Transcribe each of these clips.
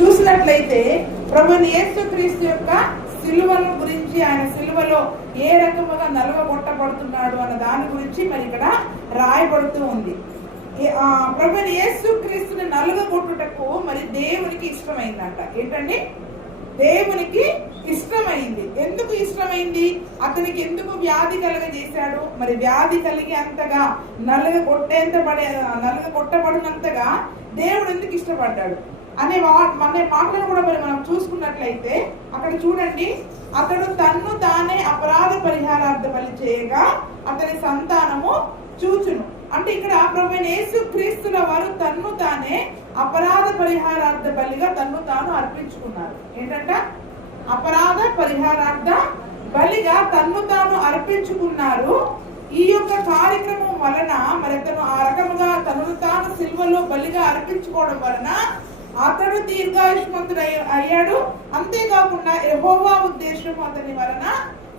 చూసినట్లయితే ప్రభువైన యేసుక్రీస్తు యొక్క సిలువను గురించి, ఆయన సిలువలో ఏ రకముగా నలుగగొట్టబడుతున్నాడు అన్న దాని గురించి మరి ఇక్కడ రాయబడుతూ ఉంది. ప్రభువైన యేసుక్రీస్తుని నలుగగొట్టుటకు మరి దేవునికి ఇష్టమైందంట. ఏంటండి? దేవునికి ఇష్టమైంది. ఎందుకు ఇష్టమైంది? అతనికి ఎందుకు వ్యాధి కలగజేశాడు? మరి వ్యాధి కలిగి అంతగా నలుగగొట్టబడినంతగా దేవుడు ఎందుకు ఇష్టపడ్డాడు అనే మాటలను కూడా మరి మనం చూసుకున్నట్లయితే అక్కడ చూడండి, అతడు తన్ను తానే అపరాధ పరిహారార్థ బలి చేయగా అతని సంతానము చూచును. అంటే ఇక్కడ ప్రభువైన యేసుక్రీస్తుల వారు తన్ను తానే అపరాధ పరిహారార్థ బలిగా తన్ను తాను అర్పించుకున్నారు. ఏంటంట? అపరాధ పరిహారార్థ బలిగా తన్ను తాను అర్పించుకున్నారు. ఈ యొక్క కార్యక్రమం వలన మరి అతను ఆ రకముగా తనను తాను సిలువలో బలిగా అర్పించుకోవడం వలన అతడు దీర్ఘాయుష్మంతుడు అయ్యాడు. అంతేకాకుండా యెహోవా ఉద్దేశం అతని వలన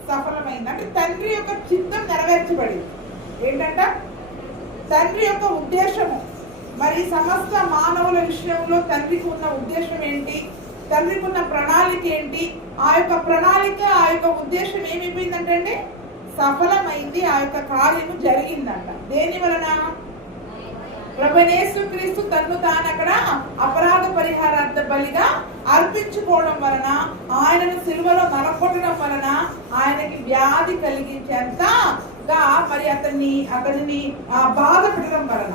సఫలమైంది. అంటే తండ్రి యొక్క చిత్తం నెరవేర్చబడింది. ఏంటంట? తండ్రి యొక్క ఉద్దేశము, మరి సమస్త మానవుల విషయంలో తండ్రికి ఉన్న ఉద్దేశం ఏంటి, తండ్రికి ఉన్న ప్రణాళిక ఏంటి, ఆ యొక్క ప్రణాళిక, ఆ యొక్క ఉద్దేశం ఏమైపోయిందంటే సఫలమైంది. ఆ యొక్క కార్యము జరిగిందంట. దేని వలన? ప్రభువైన యేసుక్రీస్తు తన్ను తాను అక్కడ అపరాధ పరిహారార్థ బలిగా అర్పించుకోవడం వలన, ఆయనను సిలువలో నలగొట్టడం వలన ఆయనకి వ్యాధి కలిగించేంతగా మరి అతనిని బాధ పెట్టడం వలన.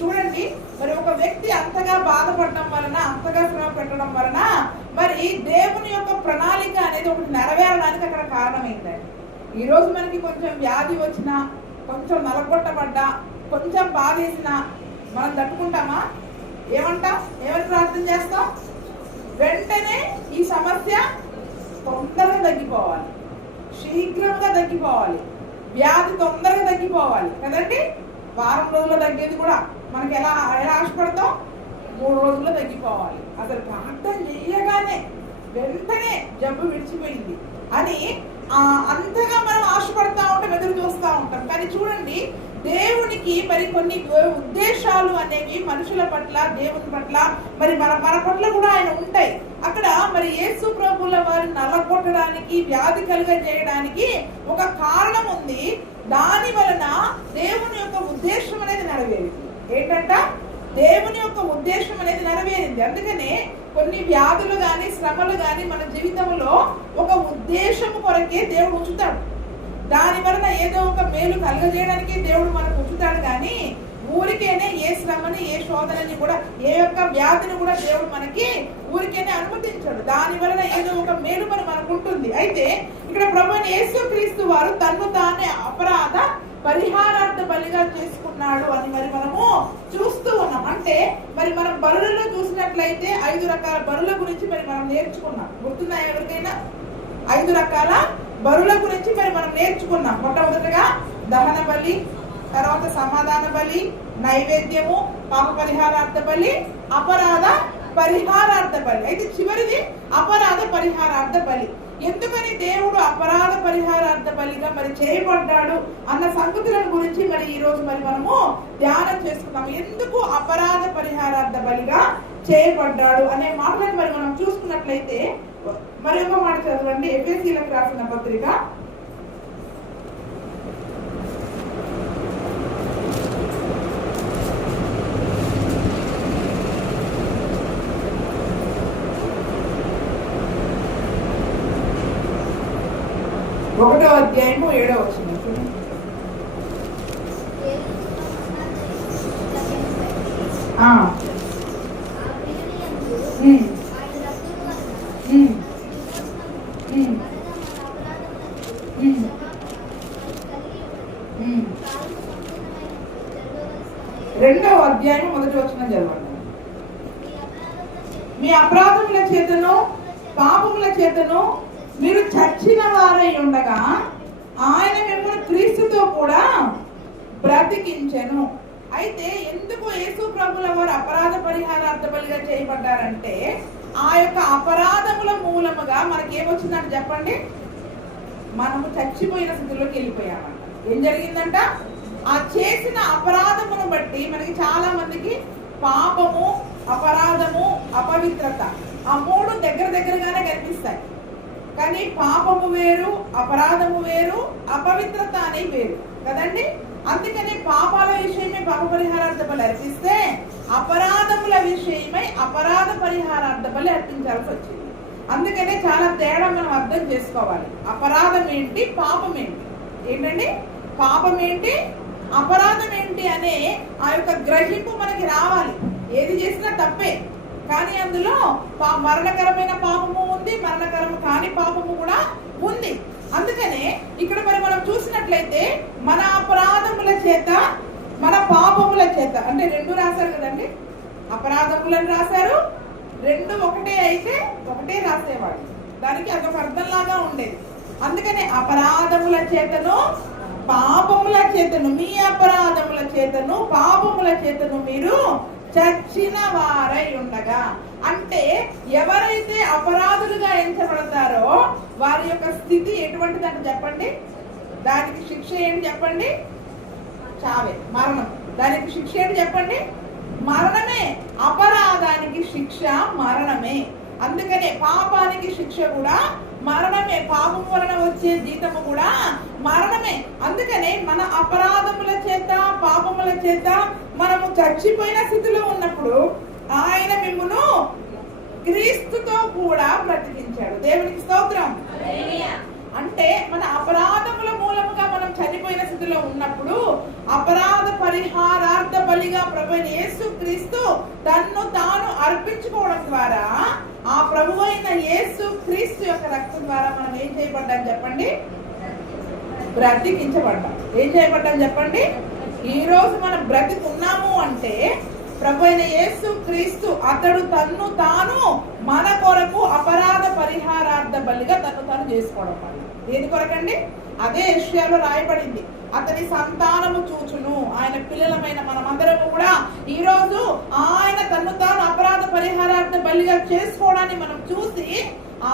చూడండి, మరి ఒక వ్యక్తి అంతగా బాధపడటం వలన, అంతగా శ్రమ పెట్టడం వలన మరి దేవుని యొక్క ప్రణాళిక అనేది ఒకటి నెరవేరడానికి అక్కడ కారణమైందండి. ఈ రోజు మనకి కొంచెం వ్యాధి వచ్చినా, కొంచెం నలగొట్టబడ్డా, కొంచెం బాధ వేసినా మనం తట్టుకుంటామా? ఏమంటాం? ఏమని ప్రార్థన చేస్తాం? వెంటనే ఈ సమస్య తొందరగా తగ్గిపోవాలి, శీఘ్రంగా తగ్గిపోవాలి, వ్యాధి తొందరగా తగ్గిపోవాలి కదండి. వారం రోజుల్లో తగ్గేది కూడా మనకి ఎలా ఆశపడతాం? 3 రోజుల్లో తగ్గిపోవాలి. అసలు ప్రార్థన చేయగానే వెంటనే జబ్బు విడిచిపోయింది అని అంతగా మనం ఆశపడతా ఉంటాం, ఎదురు చూస్తూ ఉంటాం. కానీ చూడండి, దేవునికి మరి కొన్ని ఉద్దేశాలు అనేవి మనుషుల పట్ల, దేవుని పట్ల, మరి మన పట్ల కూడా ఆయన ఉంటాయి. అక్కడ మరి యేసు ప్రభువుల వారి నలగొట్టడానికి, వ్యాధి కలుగజేయడానికి ఒక కారణం ఉంది. దాని వలన దేవుని యొక్క ఉద్దేశం అనేది నెరవేరింది. ఏంటంట? దేవుని యొక్క ఉద్దేశం అనేది నెరవేరింది. అందుకనే కొన్ని వ్యాధులు గాని, శ్రమలు గాని మన జీవితంలో ఒక ఉద్దేశం కొరకే దేవుడు ఉంచుతాడు. దాని వలన ఏదో ఒక మేలు కలుగజేయడానికి దేవుడు మనకు ఉంచుతాడు. కానీ ఊరికేనే ఏ శ్రమని, ఏ శోధనని కూడా, ఏ యొక్క వ్యాధిని కూడా దేవుడు మనకి ఊరికేనే అనుమతించాడు. దాని వలన ఏదో ఒక మేలు మనకు ఉంటుంది. అయితే ఇక్కడ ప్రభువైన యేసుక్రీస్తు వారు తన్ను తానే అపరాధ పరిహారార్థ బలిగా చేసుకున్నాడు అని మరి మనము చూస్తూ ఉన్నాం. అంటే మరి మనం బలులలో చూసినట్లయితే 5 రకాల బలుల గురించి మరి మనం నేర్చుకున్నాం. గుర్తున్నాయి ఎవరికైనా? 5 రకాల బలుల గురించి మరి మనం నేర్చుకున్నాం. మొట్టమొదటిగా దహన బలి, తర్వాత సమాధాన బలి, నైవేద్యము, పాప పరిహారార్థ బలి, అపరాధ పరిహారార్థ బలి. అయితే చివరిది అపరాధ పరిహారార్థ బలి. ఎందుకని దేవుడు అపరాధ పరిహారార్థ బలిగా మరి చేయబడ్డాడు అన్న సంగతులను గురించి మరి ఈ రోజు మరి మనము ధ్యానం చేసుకుందాం. ఎందుకు అపరాధ పరిహారార్థ బలిగా చేయబడ్డాడు అనే మాటలను మరి మనం చూసుకున్నట్లయితే మరి ఒక మాట చదవండి. ఎఫెసీయులకు రాసిన పత్రిక 1వ అధ్యాయము 7వ వచనం. రెండవ అధ్యాయం 1వ వచనం చదవండి. మీ అపరాధముల చేతను పాపముల చేతను మీరు చచ్చిన వారై ఉండగా ఆయన మిమ్మల్ని క్రీస్తుతో కూడా బ్రతికించెను. అయితే ఎందుకు యేసు ప్రభుల వారు అపరాధ పరిహారార్థ బలిగా చేయబడ్డారంటే ఆ యొక్క అపరాధముల మూలముగా మనకి ఏమొచ్చిందంట చెప్పండి? మనము చచ్చిపోయిన స్థితిలోకి వెళ్ళిపోయామంట. ఏం జరిగిందంట? ఆ చేసిన అపరాధమును బట్టి మనకి చాలా మందికి పాపము, అపరాధము, అపవిత్రత, ఆ మూడు దగ్గర దగ్గరగానే కనిపిస్తాయి. కానీ పాపము వేరు, అపరాధము వేరు, అపవిత్రత అనేవి వేరు కదండి. అందుకని పాపాల విషయమై పాప పరిహారార్థ బలి అర్పిస్తే అపరాధముల విషయమై అపరాధ పరిహారార్థ బలి అర్పించాల్సి వచ్చింది. అందుకనే చాలా తేడా మనం అర్థం చేసుకోవాలి. అపరాధం ఏంటి, పాపం ఏంటి, ఏంటండి పాపం ఏంటి, అపరాధం ఏంటి అనే ఆ యొక్క గ్రహింపు మనకి రావాలి. ఏది చేసినా తప్పే, కానీ అందులో మరణకరమైన పాపము ఉంది, మరణకరము కాని పాపము కూడా ఉంది. అందుకనే ఇక్కడ మనం చూసినట్లయితే మన అపరాధముల చేత, మన పాపముల చేత, అంటే రెండు రాశారు కదండి, అపరాధములను రాశారు, రెండు ఒకటే అయితే ఒకటే రాసేవాడు, దానికి అదొక అర్థంలాగా ఉండేది. అందుకనే అపరాధముల చేతను పాపముల చేతను, మీ అపరాధముల చేతను పాపముల చేతను మీరు చచ్చిన వారై ఉండగా, అంటే ఎవరైతే అపరాధులుగా ఎంచబడతారో వారి యొక్క స్థితి ఎటువంటిదంటే చెప్పండి, దానికి శిక్ష ఏంటి చెప్పండి, చావే, మరణం. దానికి శిక్ష ఏంటి చెప్పండి, మరణమే. అపరాధానికి శిక్ష మరణమే. అందుకనే పాపానికి శిక్ష కూడా మరణమే, పాపం వలన వచ్చే జీతము కూడా మరణమే. అందుకనే మన అపరాధముల చేత పాపముల చేత మనము చచ్చిపోయిన స్థితిలో ఉన్నప్పుడు ఆయన మిమ్మును క్రీస్తుతో కూడా బ్రతికించాడు. దేవునికి స్తోత్రం. అంటే మన అపరాధముల మూలముగా మనం చనిపోయిన స్థితిలో ఉన్నప్పుడు అపరాధ పరిహారార్థ బలిగా ప్రభువైన యేసు క్రీస్తు తన్ను తాను అర్పించుకోవడం ద్వారా, ఆ ప్రభువైన యేసు క్రీస్తు యొక్క రక్తం ద్వారా మనం ఏం చేయబడ్డాం చెప్పండి, బ్రతికించబడ్డాం. ఏం చేయబడ్డాం చెప్పండి, ఈ రోజు మనం బ్రతికున్నాము అంటే ప్రభువైన యేసు క్రీస్తు అతడు తన్ను తాను మన కొరకు అపరాధ పరిహారార్థ బలిగా తను తాను చేసుకోవడం వల్ల. దేని కొరకండి, అదే విషయాల్లో రాయబడింది, అతని సంతానము చూచును, ఆయన పిల్లలమైన మనమందరము కూడా ఈ రోజు ఆయన తన్ను తాను అపరాధ పరిహారార్థ బలిగా చేసుకోవడాన్ని మనం చూసి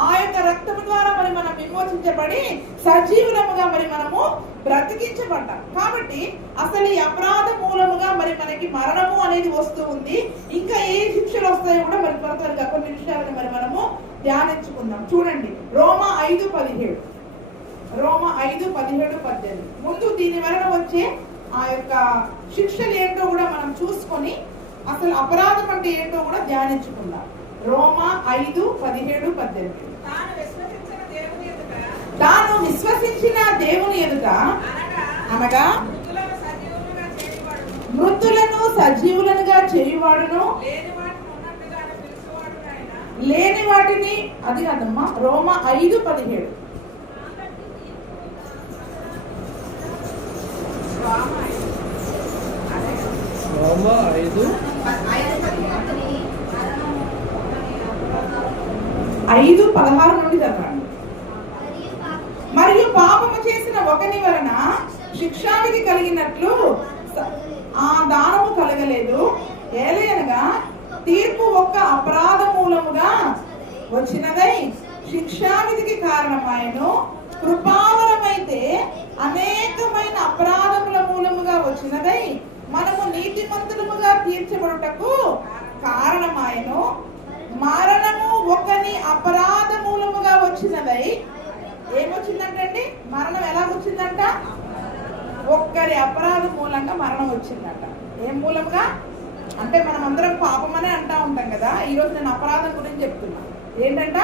ఆ యొక్క రక్తము ద్వారా మరి మనం విమోచించబడి సజీవులముగా మరి మనము బ్రతికించబడ్డాం. కాబట్టి అసలు ఈ అపరాధ మూలముగా మరి మనకి మరణము అనేది వస్తూ ఉంది. ఇంకా ఏ శిక్షలు వస్తాయో కూడా మరి త్వరగా కొన్ని విషయాలను మరి మనము ధ్యానించుకుందాం. చూడండి, రోమా 5:17, రోమా 5:17-18. ముందు దీని వలన వచ్చే ఆ యొక్క శిక్షలు ఏంటో కూడా మనం చూసుకొని అసలు అపరాధం అంటే ఏంటో కూడా ధ్యానించుకుందాం. రోమా 5:17-18. తాను విశ్వసించిన దేవుని ఎదుట అనగా మృతులను సజీవులనుగా చేయువాడును, లేని వాటిని, అది కాదమ్మా, రోమా 5:17. రోమా 5:16 నుండి చదవండి. మరియు పాపము చేసిన ఒకని వలన శిక్షావిధి కలిగినట్లు ఆ దానము కలగలేదు. ఏలయనగా తీర్పు ఒక్క అపరాధ మూలముగా వచ్చినదై శిక్షావిధికి కారణమాయను, కృపావరమైతే అనేకమైన అపరాధముల మూలముగా వచ్చినదై మనము నీతిమంతులముగా తీర్చబడుటకు కారణమాయను. మరణము ఒకని అపరాధ మూలముగా వచ్చినదై, ఏమొచ్చిందంటండి, మరణం ఎలా వచ్చిందంట, ఒక్కరి అపరాధ మూలంగా మరణం వచ్చిందంట. ఏం మూలంగా అంటే మనం అందరం పాపం అనే అంటా ఉంటాం కదా, ఈరోజు నేను అపరాధం గురించి చెప్తున్నా. ఏంటంట,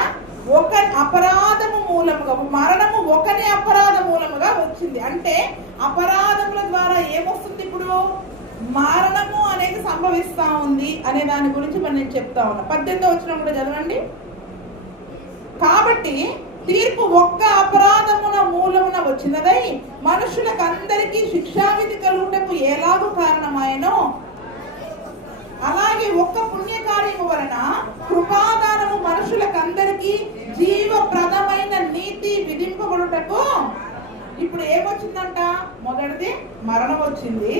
ఒక అపరాధము మూలముగా మరణము ఒకరి అపరాధ మూలముగా వచ్చింది. అంటే అపరాధముల ద్వారా ఏమొస్తుంది, ఇప్పుడు మరణము అనేది సంభవిస్తా ఉంది అనే దాని గురించి మరి నేను చెప్తా ఉన్నా. 18వ వచనం కూడా చదవండి. కాబట్టి తీర్పు ఒక్క అపరాధమున మూలమున వచ్చినదై మనుషులకు అందరికీ శిక్షావిధి కలుగుటకు ఎలాగూ కారణమాయనో, అలాగే ఒక్క పుణ్యకార్యము వలన కృపాదానము మనుషులకు అందరికీ జీవప్రదమైన నీతి విధింపబడుటకు. ఇప్పుడు ఏమొచ్చిందంట, మొదటిది మరణం వచ్చింది,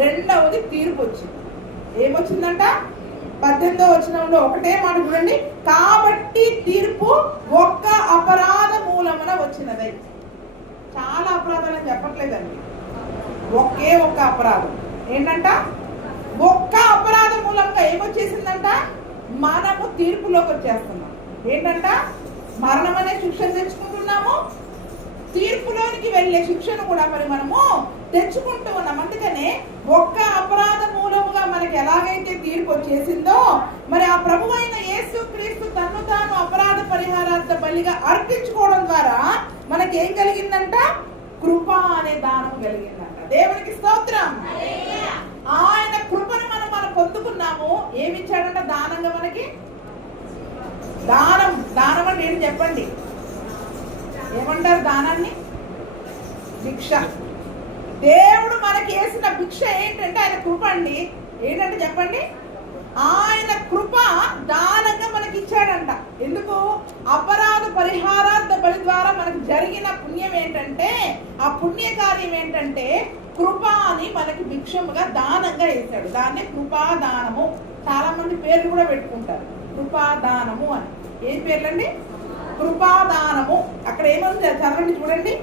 రెండవది తీర్పు వచ్చింది. ఏమొచ్చిందంట, 18వ వచనంలో ఒకటే మాట చూడండి, కాబట్టి తీర్పు ఒక్క అపరాధ మూలమున వచ్చినదై. చాలా అపరాధాలని చెప్పట్లేదండి, ఒకే ఒక్క అపరాధం. ఏంటంట, ఒక్క అపరాధం మూలంగా ఏమొచ్చేసిందంట, మనము తీర్పులోకి వచ్చేస్తున్నాం. ఏంటంట, మరణం అనే శిక్షను తెచ్చుకుంటున్నాము, తీర్పులోనికి వెళ్ళే శిక్షను కూడా మరి మనము తెచ్చుకుంటూ ఉన్నాం. అందుకనే ఒక్క అపరాధ మూలముగా మనకి ఎలాగైతే తీర్పు వచ్చేసిందో, మరి ఆ ప్రభు అయిన యేసు క్రీస్తు తను తాను అపరాధ పరిహారార్థ బలిగా అర్పించుకోవడం ద్వారా మనకేం కలిగిందంట, కృప అనే దానం కలిగిందంట. దేవునికి స్తోత్రం. ఆయన కృపను మనం పొందుకున్నాము. ఏమిచ్చాడంట దానంగా మనకి? దానం. దానం అంటే ఏంటి చెప్పండి? ఏమంటారు దానాన్ని? భిక్ష. దేవుడు మనకి వేసిన భిక్ష ఏంటంటే ఆయన కృప అండి. ఏంటంటే చెప్పండి, ఆయన కృప దానంగా మనకి ఇచ్చాడంట. ఎందుకు? అపరాధ పరిహారార్థ బలి ద్వారా మనకు జరిగిన పుణ్యం ఏంటంటే, ఆ పుణ్య కార్యం ఏంటంటే కృప అని మనకి భిక్షముగా దానంగా వేశాడు. దాన్నే కృపాదానము. చాలా మంది పేర్లు కూడా పెట్టుకుంటారు, కృపాదానము అని. ఏం పేర్లండి? కృపాదానము. అక్కడ ఏముంది చదవండి, చూడండి.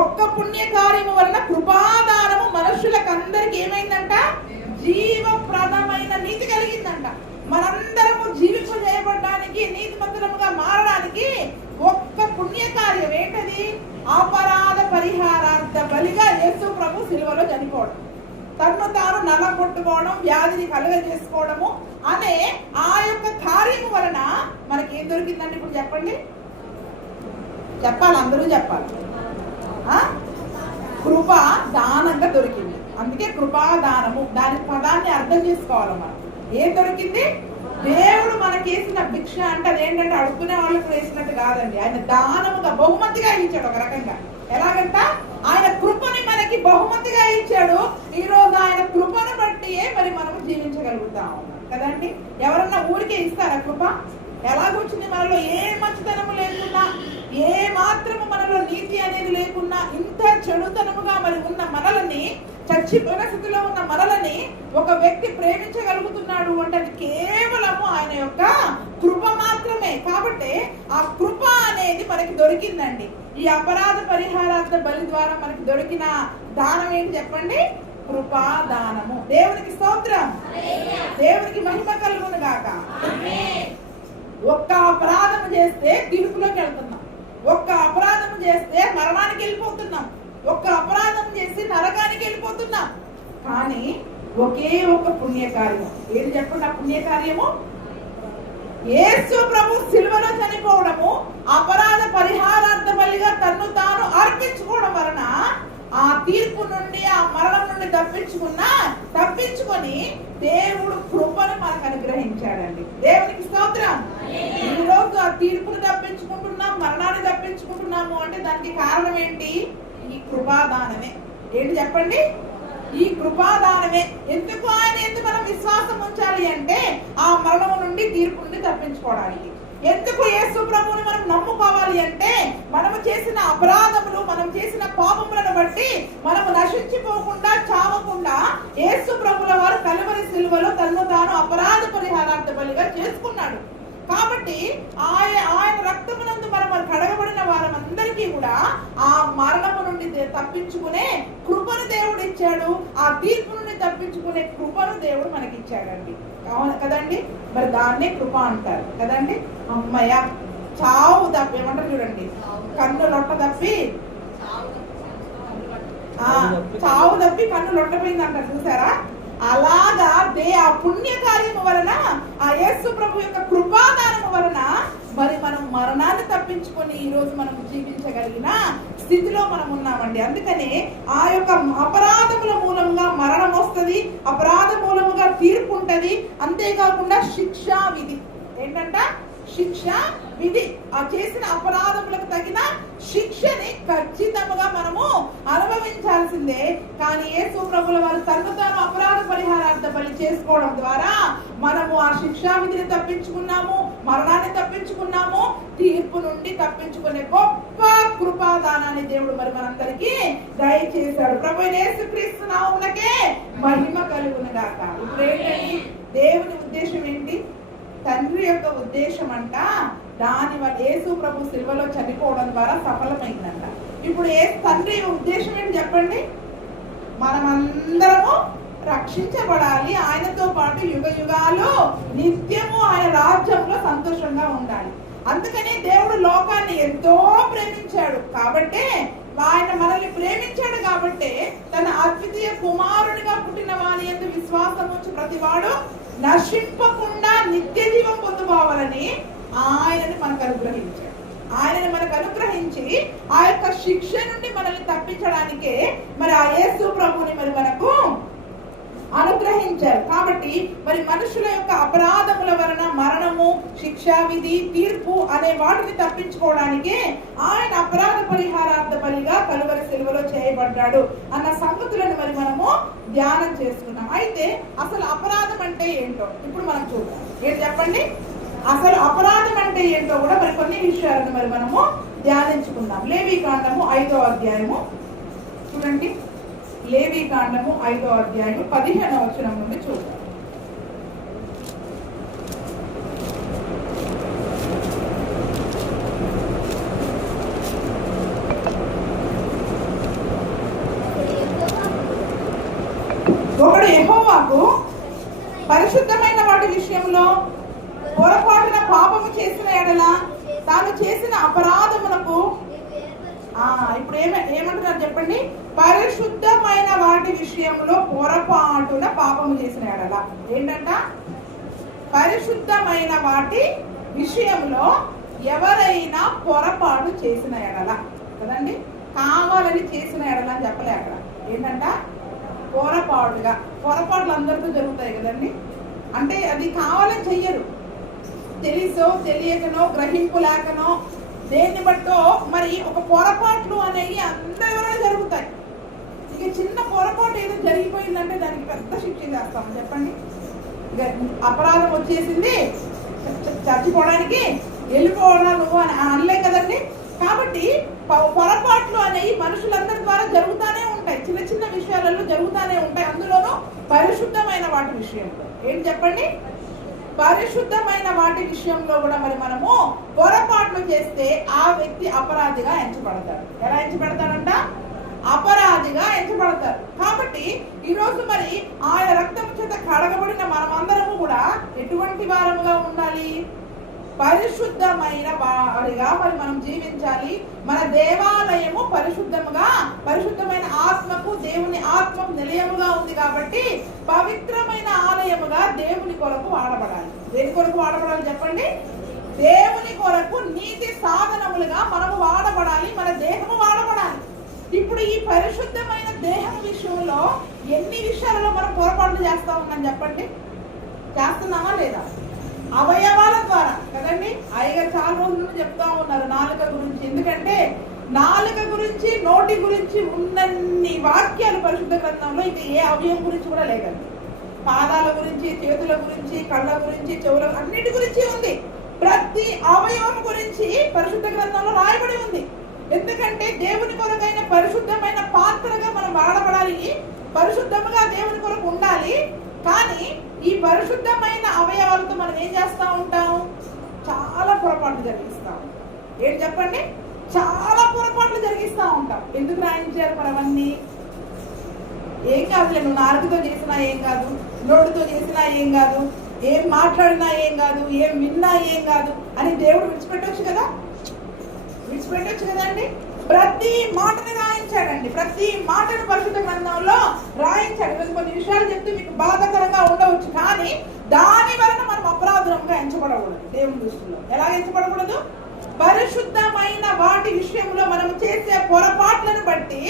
ఒక్క పుణ్య కార్యము వలన కృపాదానము మనుషులకందరికి ఏమైందంట, జీవప్రదమైన నీతి కలిగిందంట. మనందరము జీవింపజేయబడడానికి, నీతిమంతులముగా మారడానికి ఒక్క పుణ్య కార్యం ఏంటది? అపరాధ పరిహారార్థ బలిగా యేసు ప్రభు సిలువలో చనిపోవడం, తన్ను తాను నల్లగొట్టుకోవడం, వ్యాధిని కలుగజేసుకోవడము అనే ఆ యొక్క కార్యము వలన మనకి ఏం దొరికిందండి? ఇప్పుడు చెప్పండి, చెప్పాలి, అందరూ చెప్పాలి. కృప దానంగా దొరికింది. అందుకే కృపాదానము. దాని పదాన్ని అర్థం చేసుకోవాలి మనం. ఏం దొరికింది? దేవుడు మనకేసిన భిక్ష అంటే అదేంటంటే అడుక్కునే వాళ్ళకు వేసినట్టు కాదండి. ఆయన దానముగా బహుమతిగా ఇచ్చాడు. ఒక రకంగా ఎలాగంట, ఆయన కృపని మనకి బహుమతిగా ఇచ్చాడు. ఈ రోజు ఆయన కృపను బట్టియే మరి మనము జీవించగలుగుతా ఉన్నాం కదండి. ఎవరన్నా ఊరికే ఇస్తారా కృప? ఎలాగొచ్చింది? మనలో ఏ మంచితనము లేకున్నా, ఏ మాత్రము మనలో నీతి అనేది లేకున్నా, ఇంత చెడుతనముగా మరి ఉన్న మనలని, చచ్చిపోయిన స్థితిలో ఉన్న మనలని ఒక వ్యక్తి ప్రేమించగలుగుతున్నాడు అంటే అది కేవలము ఆయన యొక్క కృప మాత్రమే. కాబట్టి ఆ కృప అనేది మనకి దొరికిందండి. ఈ అపరాధ పరిహారార్థ బలి ద్వారా మనకి దొరికిన దానం ఏంటి చెప్పండి? కృపాదానము. దేవునికి స్తోత్రం. దేవునికి మహిమ కలుగును గాక. ఒక్క అపరాధము చేస్తే తీర్పులోకి వెళ్తున్నాం, ఒక్క అపరాధము చేస్తే మరణానికి వెళ్ళిపోతున్నాం, ఒక్క అపరాధం చేసి నరకానికి వెళ్ళిపోతున్నాం. కానీ ఒకే ఒక పుణ్యకార్యం. ఏది చెప్పండి? ఆ పుణ్యకార్యము యేసు ప్రభు సిలువలో చనిపోవడము, అపరాధ పరిహారార్థ బలిగా తన్ను తాను అర్పించుకోవడం వలన ఆ తీర్పు నుండి, ఆ మరణం నుండి తప్పించుకొని దేవుడు కృపను మనకు అనుగ్రహించాడండి. దేవునికి స్తోత్రం. ఈ రోజు ఆ తీర్పును తప్పించుకుంటున్నాం, మరణాన్ని తప్పించుకుంటున్నాము అంటే దానికి కారణం ఏంటి? ఈ కృపాదానమే. ఏంటి చెప్పండి? ఈ కృపాదానమే. ఎందుకు ఆయన ఎందుకు మనం విశ్వాసం ఉంచాలి అంటే ఆ మరణం నుండి, తీర్పు నుండి తప్పించుకోవడానికి. ఎందుకు యేసు ప్రభువుని మనం నమ్ముకోవాలి అంటే మనము చేసిన అపరాధములు, మనం చేసిన పాపములను బట్టి మనము నశించిపోకుండా, చావకుండా యేసు ప్రభుల వారు కలువరి సిలువలో తన్ను తాను అపరాధ పరిహారార్థ బలిగా చేసుకున్నాడు. కాబట్టి ఆయన రక్తమునందు మనం కడగబడిన వారందరికీ కూడా ఆ మరణము నుండి తప్పించుకునే కృపను దేవుడు ఇచ్చాడు. ఆ తీర్పు నుండి తప్పించుకునే కృపను దేవుడు మనకి ఇచ్చాడండి. కదండి. మరి దాన్నే కృప అంటారు కదండి. అమ్మయ్య, చావు తప్పి ఏమంటారు చూడండి, కన్ను లొట్ట తప్పి, చావు తప్పి కన్ను లొట్టపోయింది అంటారు చూసారా? అలాగా ఆ పుణ్య కార్యము వలన, ఆ యేసు ప్రభు యొక్క కృపాదానము వలన మరి మనం మరణాన్ని తప్పించుకొని ఈ రోజు మనం జీవించగలిగిన స్థితిలో మనం ఉన్నామండి. అందుకనే ఆ యొక్క అపరాధముల మూలంగా మరణం వస్తుంది, అపరాధ మూలముగా తీర్పు ఉంటది. అంతేకాకుండా శిక్షా విధి. ఏంటంట? శిక్ష విధి. ఆ చేసిన అపరాధములకు తగిన శిక్షని ఖచ్చితంగా మనము అనుభవించాల్సిందే. కానీ యేసు ప్రభుల వారు తనకు తాను అపరాధ పరిహారార్థ బలి చేసుకోవడం ద్వారా మనము ఆ శిక్షా విధిని తప్పించుకున్నాము, మరణాన్ని తప్పించుకున్నాము, తీర్పు నుండి తప్పించుకునే గొప్ప కృపాదానాన్ని దేవుడు మరి మనందరికీ దయచేశాడు. ప్రభు యేసుక్రీస్తు నామమునకే మహిమ కలుగును గాక. ఇప్పుడు ఏంటండి దేవుని ఉద్దేశం ఏంటి? తండ్రి యొక్క ఉద్దేశం అంట దాని వల్ల యేసు ప్రభు సిలువలో చనిపోవడం ద్వారా సఫలమైందంట. ఇప్పుడు తండ్రి ఉద్దేశం ఏంటి చెప్పండి? మనమందరము రక్షించబడాలి, ఆయనతో పాటు యుగ యుగాలు నిత్యము ఆయన రాజ్యంలో సంతోషంగా ఉండాలి. అందుకని దేవుడు లోకాన్ని ఎంతో ప్రేమించాడు. కాబట్టి ఆయన మనల్ని ప్రేమించాడు కాబట్టి తన అద్వితీయ కుమారునిగా పుట్టిన వారి యందు విశ్వాసం ఉంచి ప్రతివాడు నశింపకుండా నిత్య జీవం పొందుకోవాలని ఆయనని మనకు అనుగ్రహించాడు. ఆయనని మనకు అనుగ్రహించి ఆ యొక్క శిక్ష నుండి మనల్ని తప్పించడానికే మరి ఆ యేసు ప్రభుని మరి మనకు అనుగ్రహించారు. కాబట్టి మరి మనుషుల యొక్క అపరాధముల వలన మరణము, శిక్షా విధి, తీర్పు అనే వాటిని తప్పించుకోవడానికే ఆయన అపరాధ పరిహారార్థ బలిగా కలువరి సిలువలో చేయబడ్డాడు అన్న సంగతులను మరి మనము ధ్యానం చేసుకున్నాం. అయితే అసలు అపరాధం అంటే ఏంటో ఇప్పుడు మనం చూద్దాం. ఏంటి చెప్పండి? అసలు అపరాధం అంటే ఏంటో కూడా మరి కొన్ని విషయాలను మరి మనము ధ్యానించుకుందాం. లేవీకాండము 5వ అధ్యాయము చూడండి. లేవీకాండము 5వ అధ్యాయము 15వ వచనం నుండి చూద్దాం. ఒకడు యెహోవాకు పరిశుద్ధమైన వాటి విషయంలో పొరపాటున పాపము చేసిన ఎడల తాను చేసిన అపరాధములకు ఇప్పుడు ఏమంటున్నారు చెప్పండి? పరిశుద్ధమైన వాటి విషయంలో పొరపాటున పాపము చేసిన ఎడల. ఏంటంట? పరిశుద్ధమైన వాటి విషయంలో ఎవరైనా పొరపాటు చేసిన ఎడల కదండి, కావాలని చేసిన ఎడల అని చెప్పలే అక్కడ. ఏంటంట? పొరపాటుగా. పొరపాట్లు అందరితో జరుగుతాయి కదండి. అంటే అది కావాలని చెయ్యరు, తెలుసో తెలియకనో గ్రహింపు లేకనో దేన్ని బట్టో మరి ఒక పొరపాట్లు అనేవి అందరిలో జరుగుతాయి. ఇక చిన్న పొరపాటు ఏదో జరిగిపోయిందంటే దానికి పెద్ద శిక్ష చేస్తాం చెప్పండి. ఇక అపరాధం వచ్చేసింది, చచ్చిపోవడానికి వెళ్ళిపోవడం నువ్వు అని అనలే కదండి. కాబట్టి పొరపాట్లు అనేవి మనుషులందరి ద్వారా జరుగుతూనే ఉంటాయి, చిన్న చిన్న విషయాలలో జరుగుతూనే ఉంటాయి. అందులోనూ పరిశుద్ధమైన వాటి విషయంలో. ఏంటి చెప్పండి? పరిశుద్ధమైన వాటి విషయంలో కూడా మరి మనము పొరపాట్లు చేస్తే ఆ వ్యక్తి అపరాధిగా ఎంచబడతాడు. ఎలా ఎంచబడతాడంట? అపరాధిగా ఎంచబడతారు. కాబట్టి ఈరోజు మరి ఆయన రక్తం చేత కడగబడిన మనమందరము కూడా ఎటువంటి వారముగా ఉండాలి? పరిశుద్ధమైన వారిగా మరి మనం జీవించాలి. మన దేవాలయము పరిశుద్ధముగా, పరిశుద్ధమైన ఆత్మకు, దేవుని ఆత్మకు నిలయముగా ఉంది కాబట్టి పవిత్రమైన ఆలయముగా దేవుని కొరకు వాడబడాలి. దేని కొరకు వాడబడాలి చెప్పండి? దేవుని కొరకు నీతి సాధనములుగా మనము వాడబడాలి, మన దేహము వాడబడాలి. ఇప్పుడు ఈ పరిశుద్ధమైన దేహం విషయంలో ఎన్ని విషయాలలో మనం పొరపాట్లు చేస్తా ఉన్నాం చెప్పండి? చేస్తున్నామా లేదా? అవయవాల ద్వారా కదండి. అయ్యగారు చాలా రోజుల నుండి చెప్తా ఉన్నారు నాలుక గురించి. ఎందుకంటే నాలుక గురించి, నోటి గురించి ఉన్నన్ని వాక్యాలు పరిశుద్ధ గ్రంథంలో ఇంకా ఏ అవయవం గురించి కూడా లేదండి. పాదాల గురించి, చేతుల గురించి, కళ్ళ గురించి, చెవుల అన్నిటి గురించి ఉంది. ప్రతి అవయవం గురించి పరిశుద్ధ గ్రంథంలో రాయబడి ఉంది. ఎందుకంటే దేవుని కొరకైన పరిశుద్ధమైన పాత్రగా మనం వాడబడాలి, పరిశుద్ధముగా దేవుని కొరకు ఉండాలి. కానీ ఈ పరిశుద్ధమైన అవయవాలతో మనం ఏం చేస్తూ ఉంటాం? చాలా పొరపాట్లు జరిగిస్తాం. ఏంటి చెప్పండి? చాలా పొరపాట్లు జరిగిస్తూ ఉంటాం. ఎందుకు రాయించారు మరి అవన్నీ? ఏం కాదులే, నువ్వు నాలుగుతో చేసినా ఏం కాదు, నోటితో చేసినా ఏం కాదు, ఏం మాట్లాడినా ఏం కాదు, ఏం విన్నా ఏం కాదు అని దేవుడు విడిచిపెట్టవచ్చు కదా, విడిచిపెట్టవచ్చు కదండి. ప్రతి మాటని రాయించాడండి, ప్రతి మాటను పరిశుద్ధ గ్రంథంలో రాయించాడు. ఈరోజు కొన్ని విషయాలు చెప్తే మీకు బాధాకరంగా ఉండవచ్చు, కానీ దాని వలన మనం అపరాధంగా ఎంచబడకూడదు. దేవుని దృష్టిలో ఎలా ఎంచబడకూడదు? పరిశుద్ధమైన వాటి విషయంలో మనం చేసే పొరపాట్లను బట్టి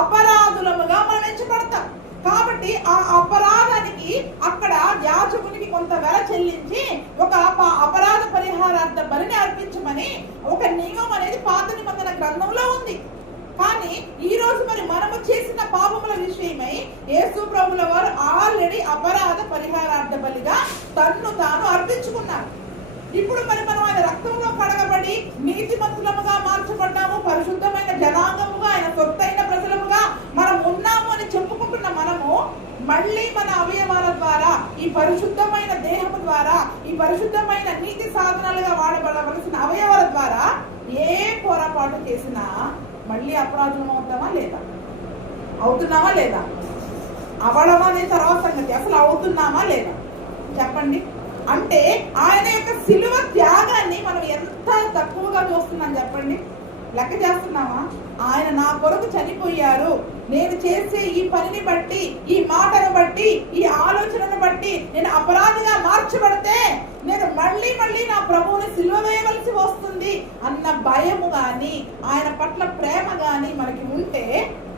అపరాధులముగా మనం ఎంచబడతాం. కాబట్టి ఆ అపరాధానికి అక్కడ యాజకునికి కొంత వెల చెల్లించి ఒక అపరాధ పరిహారార్థ బలిని అర్పించమని ఒక నియమం అనేది పాత నిబంధన గ్రంథంలో ఉంది. కానీ ఈ రోజు మరి మనము చేసిన పాపముల విషయమై యేసు ప్రభుల వారు ఆల్రెడీ అపరాధ పరిహారార్థ బలిగా తన్ను తాను అర్పించుకున్నారు. ఇప్పుడు మరి మనం ఆయన రక్తంలో కడగబడి నీతిమంతులముగా మార్చబడ్డాము, పరిశుద్ధమైన జనాంగముగా, ఆయన సొత్తైన ప్రజలముగా మనం ఉన్నాము అని చెప్పుకుంటున్న మనము మళ్ళీ మన అవయవాల ద్వారా, ఈ పరిశుద్ధమైన దేహము ద్వారా, ఈ పరిశుద్ధమైన నీతి సాధనాలుగా వాడబడవలసిన అవయవాల ద్వారా ఏ పొరపాటు చేసినా మళ్ళీ అపరాధం అవుతామా లేదా? అవుతున్నామా లేదా? అవడం అనే తర్వాత సంగతి, అసలు అవుతున్నామా లేదా చెప్పండి. అంటే ఆయన యొక్క సిలువ త్యాగాన్ని మనం ఎంత తక్కువగా చూస్తున్నాం చెప్పండి. లెక్క చేస్తున్నామా? ఆయన నా కొరకు చనిపోయారు, నేను చేసే ఈ పనిని బట్టి, ఈ మాటను బట్టి, ఈ ఆలోచనను బట్టి నేను అపరాధిగా మార్చబడితే నేను మళ్ళీ మళ్ళీ నా ప్రభువుని సిలువ వేయవలసి వస్తుంది అన్న భయము గాని, ఆయన పట్ల ప్రేమ గాని మనకి ఉంటే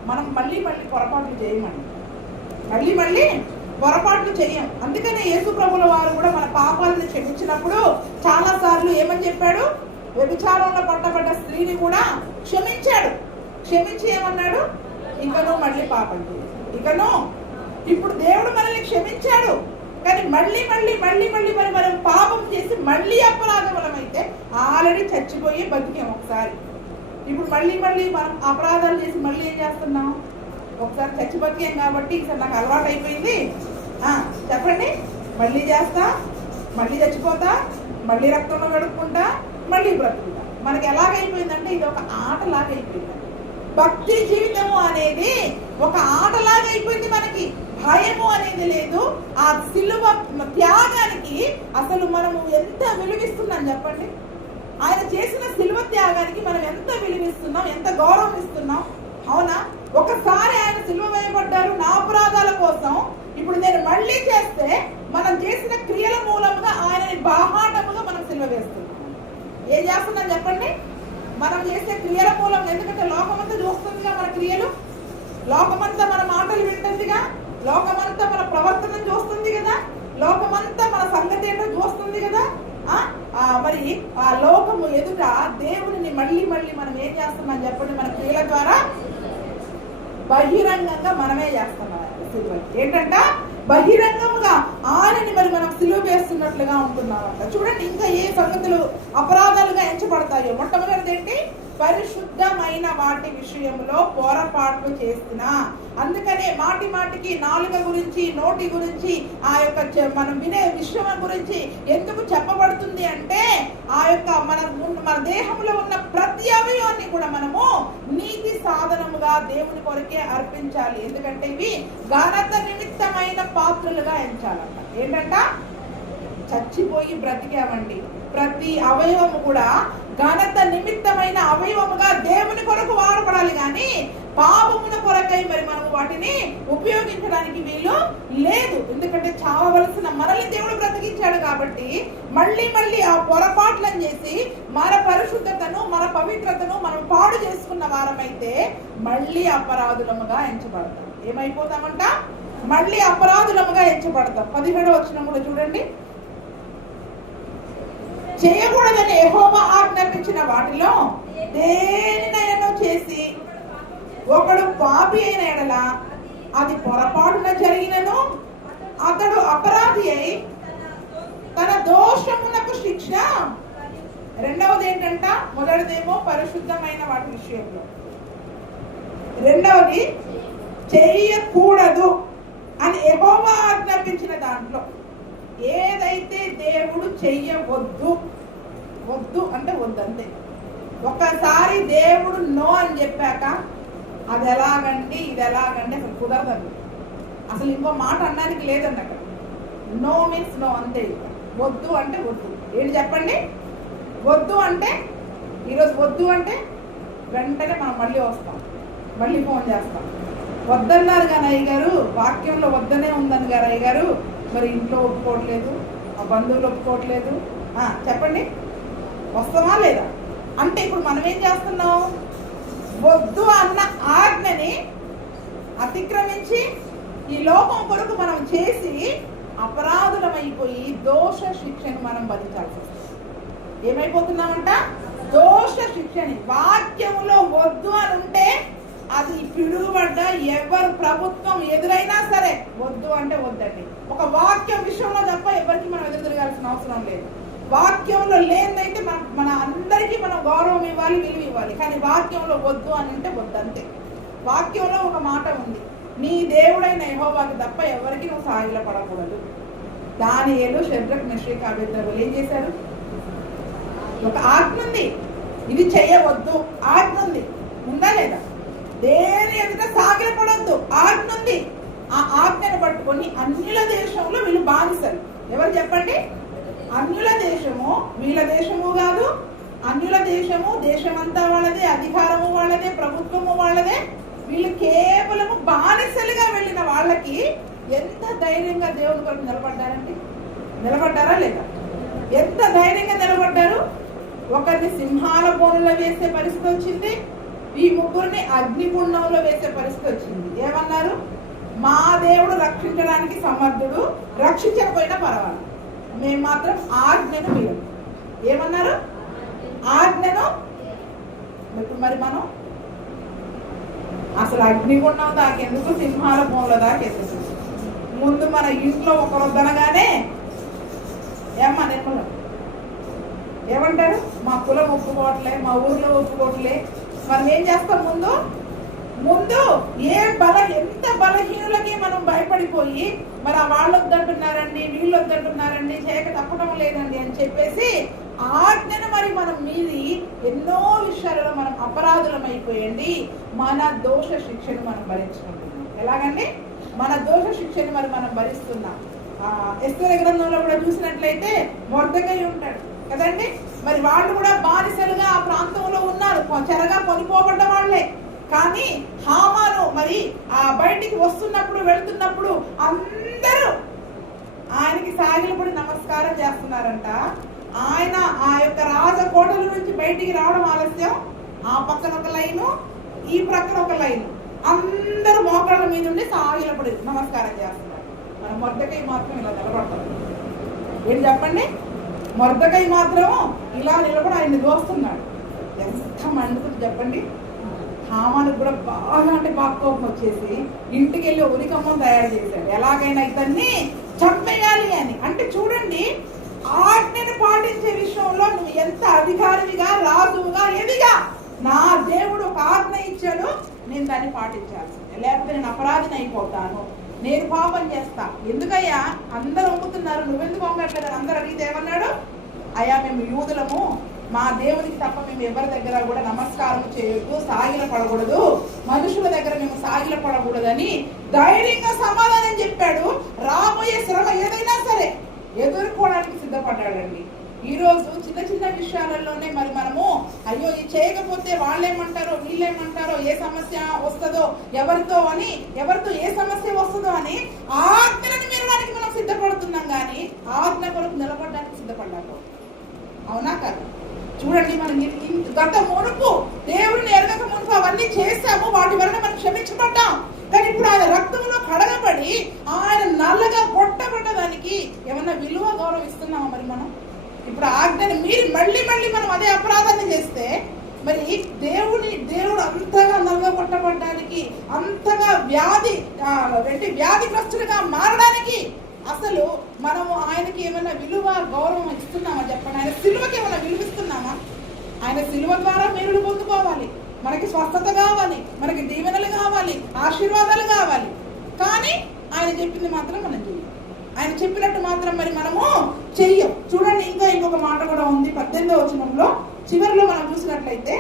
మనం మళ్ళీ మళ్ళీ పొరపాట్లు చేయమండి, మళ్ళీ మళ్ళీ పొరపాట్లు చెయ్యం. అందుకనే యేసు ప్రభుల వారు కూడా మన పాపాలను క్షమించినప్పుడు చాలా సార్లు ఏమని చెప్పాడు? వ్యభిచారంలో పట్టబడ్డ స్త్రీని కూడా క్షమించాడు. క్షమించి ఏమన్నాడు? ఇకను మళ్ళీ పాపం చేయదు. ఇకను ఇప్పుడు దేవుడు మనల్ని క్షమించాడు, కానీ మళ్ళీ మళ్ళీ మళ్ళీ మళ్ళీ మరి మనం పాపం చేసి మళ్ళీ అపరాధములమైతే ఆల్రెడీ చచ్చిపోయి బతికాం ఒకసారి. ఇప్పుడు మళ్ళీ మళ్ళీ మనం అపరాధాలు చేసి మళ్ళీ ఏం చేస్తున్నాం? ఒకసారి చచ్చి బతికాం కాబట్టి ఈసారి నాకు అలవాటు అయిపోయింది, చెప్పండి, మళ్ళీ చేస్తా, మళ్ళీ చచ్చిపోతా, మళ్ళీ రక్తంలో గడుపుకుంటా, మళ్ళీ బ్రతుకుతా. మనకి ఎలాగైపోయిందంటే ఇది ఒక ఆటలాగా అయిపోయింది. భక్తి జీవితము అనేది ఒక ఆటలాగా అయిపోయింది. మనకి భయము అనేది లేదు. ఆ సిలువ త్యాగానికి అసలు మనము ఎంత విలువిస్తున్నాం చెప్పండి. ఆయన చేసిన సిలువ త్యాగానికి మనం ఎంత విలువిస్తున్నాం, ఎంత గౌరవం ఇస్తున్నాం. అవునా? ఒకసారి ఆయన సిలువ వేయబడ్డారు నా అపరాధాల కోసం. ఇప్పుడు నేను మళ్ళీ చేస్తే మనం చేసిన క్రియల మూలంగా ఆయనని బాహాటముగా మనం సిలువ వేస్తున్నాం. ఏం చేస్తున్నాం చెప్పండి? మనం చేసే క్రియల మూలం. ఎందుకంటే లోకమంతా చూస్తుందిగా మన క్రియలు, లోకమంతా మన మాటలు వింటుందిగా, లోకమంతా మన ప్రవర్తన చూస్తుంది కదా, లోకమంతా మన సంగతి ఏంటో చూస్తుంది కదా. మరి ఆ లోకము ఎదుట దేవుడిని మళ్ళీ మళ్ళీ మనం ఏం చేస్తున్నాం చెప్పండి? మన క్రియల ద్వారా బహిరంగంగా మనమే చేస్తున్నాం. ఏంటంట? బహిరంగముగా ఆయనని మరి మనం సిలువ వేస్తున్నట్లుగా ఉంటున్నామంట. చూడండి ఇంకా ఏ సంగతులు అపరాధాలుగా ఎంచబడతాయో. మొట్టమొదటిది ఏంటి? పరిశుద్ధమైన వాటి విషయంలో పొరపాట్లు చేసిన. అందుకనే మాటి మాటికి నాలుక గురించి, నోటి గురించి, ఆ యొక్క మనం వినే విషయం గురించి ఎందుకు చెప్పబడుతుంది అంటే ఆ యొక్క మన దేహంలో ఉన్న ప్రతి అవయవాన్ని కూడా మనము నీతి సాధనముగా దేవుని కొరకే అర్పించాలి. ఎందుకంటే ఇవి ఘనత నిమిత్తమైన పాత్రలుగా ఎంచాలంట. ఏంటంట? చచ్చిపోయి బ్రతికామండి. ప్రతి అవయవము కూడా ఘనత నిమిత్తమైన అవయవముగా దేవుని కొరకు వాడబడాలి, కానీ పాపమున కొరకై మరి మనము వాటిని ఉపయోగించడానికి వీలు లేదు. ఎందుకంటే చావవలసిన మనల్ని దేవుడు బ్రతికించాడు కాబట్టి మళ్ళీ మళ్ళీ ఆ పొరపాట్లను చేసి మన పరిశుద్ధతను, మన పవిత్రతను మనం పాడు చేసుకున్న వారమైతే మళ్ళీ అపరాధులముగా ఎంచబడతాం. ఏమైపోతామంట? మళ్ళీ అపరాధులముగా ఎంచబడతాం. 17వ వచనం కూడా చూడండి. చేయకూడదని యెహోవా ఆజ్ఞాపించిన వాటిలో దేనినైనా చేసి ఒకడు పాపి అయిన ఎడల అది పొరపాటున జరిగినను అతడు అపరాధి అయి తన దోషమునకు శిక్ష. రెండవది ఏంటంట? మొదటిదేమో పరిశుద్ధమైన వాటి విషయంలో, రెండవది చెయ్యకూడదు అని యెహోవా ఆజ్ఞాపించిన దాంట్లో ఏదైతే దేవుడు చెయ్యవద్దు, వద్దు అంటే వద్దంతే. ఒక్కసారి దేవుడు నో అని చెప్పాక అది ఎలాగండి, ఇది ఎలాగండి అసలు కుదరదండి. అసలు ఇంకో మాట అనడానికి లేదండి. అక్కడ నో మీన్స్ నో అంతే. వద్దు అంటే వద్దు. ఏంటి చెప్పండి? వద్దు అంటే ఈరోజు వద్దు అంటే వెంటనే మనం మళ్ళీ వస్తాం, మళ్ళీ ఫోన్ చేస్తాం. వద్దన్నారు కానీ అయ్య గారు, వాక్యంలో వద్దనే ఉందని గారు అయ్య గారు, మరి ఇంట్లో ఒప్పుకోవట్లేదు, ఆ బంధువులు ఒప్పుకోవట్లేదు, చెప్పండి వస్తామా లేదా? అంటే ఇప్పుడు మనం ఏం చేస్తున్నాం? వద్దు అన్న ఆజ్ఞని అతిక్రమించి ఈ లోకం కొరకు మనం చేసి అపరాధులమైపోయి దోష శిక్షను మనం భరించాల్సి వస్తుంది. ఏమైపోతున్నామంట? దోష శిక్షని. వాక్యములో వద్దు అని ఉంటే అది పిడుగుబడ్డ ఎవరు ప్రభుత్వం ఎదురైనా సరే వద్దు అంటే వద్దండి. ఒక వాక్యం విషయంలో తప్ప ఎవరికి మనం ఎదురు తిరగాల్సిన అవసరం లేదు. వాక్యంలో లేదైతే మన అందరికీ మనం గౌరవం ఇవ్వాలి, విలువ ఇవ్వాలి. కానీ వాక్యంలో వద్దు అని అంటే వద్దంతే. వాక్యంలో ఒక మాట ఉంది, నీ దేవుడైన యెహోవాకు తప్ప ఎవరికి నువ్వు సాగిల పడకూడదు. దానియేలు, షద్రక్, మెషక్, అబేద్నెగోలు ఏం చేశారు? ఒక ఆజ్ఞ ఉంది, ఇది చెయ్యవద్దు ఆజ్ఞ ఉంది, ఉందా లేదా? దేని ఎదుట సాగిలపడొద్దు ఆజ్ఞ ఉంది. ఆ ఆజ్ఞను పట్టుకొని అన్యుల దేశంలో వీళ్ళు బానిసలు. ఎవరు చెప్పండి? అన్యుల దేశము, వీళ్ళ దేశము కాదు, అన్యుల దేశము, దేశమంతా వాళ్ళదే, అధికారము వాళ్ళదే, ప్రభుత్వము వాళ్ళదే. వీళ్ళు కేవలము బానిసలుగా వెళ్ళిన వాళ్ళకి ఎంత ధైర్యంగా దేవుని కొరకు నిలబడ్డారండి? నిలబడ్డారా లేదా? ఎంత ధైర్యంగా నిలబడ్డారు? ఒకరిని సింహాల బోనులో వేసే పరిస్థితి వచ్చింది, ఈ ముగ్గురిని అగ్నిగుండంలో వేసే పరిస్థితి వచ్చింది. ఏమన్నారు? మా దేవుడు రక్షించడానికి సమర్థుడు, రక్షించకపోయినా పర్వాలేదు, మేము మాత్రం ఆజ్ఞను మీరు. ఏమన్నారు? ఆజ్ఞను. మరి మనం అసలు అగ్నిగుండం దాకెందుకు, సింహాల బోన్ల దాకెందుకు? ముందు మన ఇంట్లో ఒకరు వద్దనగానే ఏమ్మా నిర్మల ఏమంటారు? మా కులం ఒప్పుకోవట్లే, మా ఊర్లో ఒప్పుకోవట్లే. మనం ఏం చేస్తాం? ముందు ఎంత బలహీనులకి మనం భయపడిపోయి మరి వాళ్ళు వద్దంటున్నారండి, వీళ్ళు వద్దంటున్నారండి, చేయక తప్పడం లేదండి అని చెప్పేసి ఆజ్ఞను మరి మనం మీది ఎన్నో విషయాలలో మనం అపరాధులం అయిపోయండి. మన దోష శిక్షను మనం భరించుకుంటున్నాం. ఎలాగండి? మన దోష శిక్షను మరి మనం భరిస్తున్నాం. ఎస్తేర్ గ్రంథంలో కూడా చూసినట్లయితే మొర్దెకై ఉంటాడు కదండి. మరి వాళ్ళు కూడా బానిసలుగా ఆ ప్రాంతంలో ఉన్నారు, చెరగా కొనిపోబడ్డ వాళ్ళే. కానీ హామాను మరి ఆ బయటికి వస్తున్నప్పుడు వెళ్తున్నప్పుడు అందరూ ఆయనకి సాగిలపడి నమస్కారం చేస్తున్నారంట. ఆయన ఆ యొక్క రాజకోటల నుంచి బయటికి రావడం ఆలస్యం. ఆ పక్కన ఒక లైను, ఈ ప్రక్కన ఒక లైను, అందరూ మోకాళ్ళ మీద ఉండి సాగిలపడి నమస్కారం చేస్తున్నారు. మన మొర్దెకై మాత్రం ఇలా నిలబడతారు. ఏం చెప్పండి? మొర్దెకై మాత్రం ఇలా నిలబడి ఆయన్ని దోస్తున్నాడు. ఎంత మండుతుంది చెప్పండి. హామానికి కూడా బాగా అంటే బాగా కోపం వచ్చేసి ఇంటికి వెళ్ళి ఉరికమ్మం తయారు చేశాడు, ఎలాగైనా ఇతన్ని చంపేయాలి అని. అంటే చూడండి, ఆజ్ఞను పాటించే విషయంలో నువ్వు ఎంత అధికారిగా, రాజుగా, ఎదిగా, నా దేవుడు ఒక ఆజ్ఞ ఇచ్చాడు, నేను దాన్ని పాటించాలి, లేకపోతే నేను అపరాధిని అయిపోతాను, నేను పాపం చేస్తా. ఎందుకయ్యా అందరూ ఒప్పుతున్నారు, నువ్వెందుకు ఒంగట్లేదు? అందరూ అడిగితే ఏమన్నాడు? అయ్యా మేము యూదులము, మా దేవునికి తప్ప మేము ఎవరి దగ్గర కూడా నమస్కారం చేయొద్దు, సాగిల పడకూడదు, మనుషుల దగ్గర మేము సాగిల పడకూడదని ధైర్యంగా సమాధానం చెప్పాడు. రాబోయే శ్రమ ఏదైనా సరే ఎదుర్కోవడానికి సిద్ధపడ్డాడండి. ఈరోజు చిన్న చిన్న విషయాలలోనే మరి మనము అయ్యో ఇది చేయకపోతే వాళ్ళేమంటారో, వీళ్ళేమంటారో, ఏ సమస్య వస్తుందో, ఎవరితో ఏ సమస్య వస్తుందో అని ఆజ్ఞలను మీరడానికి మనం సిద్ధపడుతున్నాం. కానీ ఆజ్ఞ కొరకు నిలబడడానికి సిద్ధపడ్డాము. అవునా కాదు? చూడండి, మనం గత మునుపు దేవుడిని ఎరగక మునుపు అవన్నీ చేశాము, వాటి వలన మనం క్షమించబడ్డాం. కానీ ఇప్పుడు ఆయన రక్తంలో కడగబడి ఆయన నల్లగా కొట్టబడ్డదానికి ఏమన్నా విలువ గౌరవం ఇస్తున్నామా? మరి మనం ఇప్పుడు ఆజ్ఞని మీరు మళ్ళీ మనం అదే అపరాధాన్ని చేస్తే మరి దేవుడు అంతగా నల్లగా కొట్టబడ్డానికి, అంతగా వ్యాధిగ్రస్తుడిగా మారడానికి అసలు మనము ఆయనకి ఏమైనా విలువ గౌరవం ఇస్తున్నామా చెప్పండి? ఆయన సిలువకి ఏమైనా విలువిస్తున్నామా? ఆయన సిలువ ద్వారా మేలులు పొందుకోవాలి, మనకి స్వస్థత కావాలి, మనకి దీవెనలు కావాలి, ఆశీర్వాదాలు కావాలి. కానీ ఆయన చెప్పింది మాత్రం మనం చెయ్యం, ఆయన చెప్పినట్టు మాత్రం మరి మనము చెయ్యం. చూడండి, ఇంకా ఇంకొక మాట కూడా ఉంది 18వ వచనంలో చివరిలో మనం చూసినట్లయితే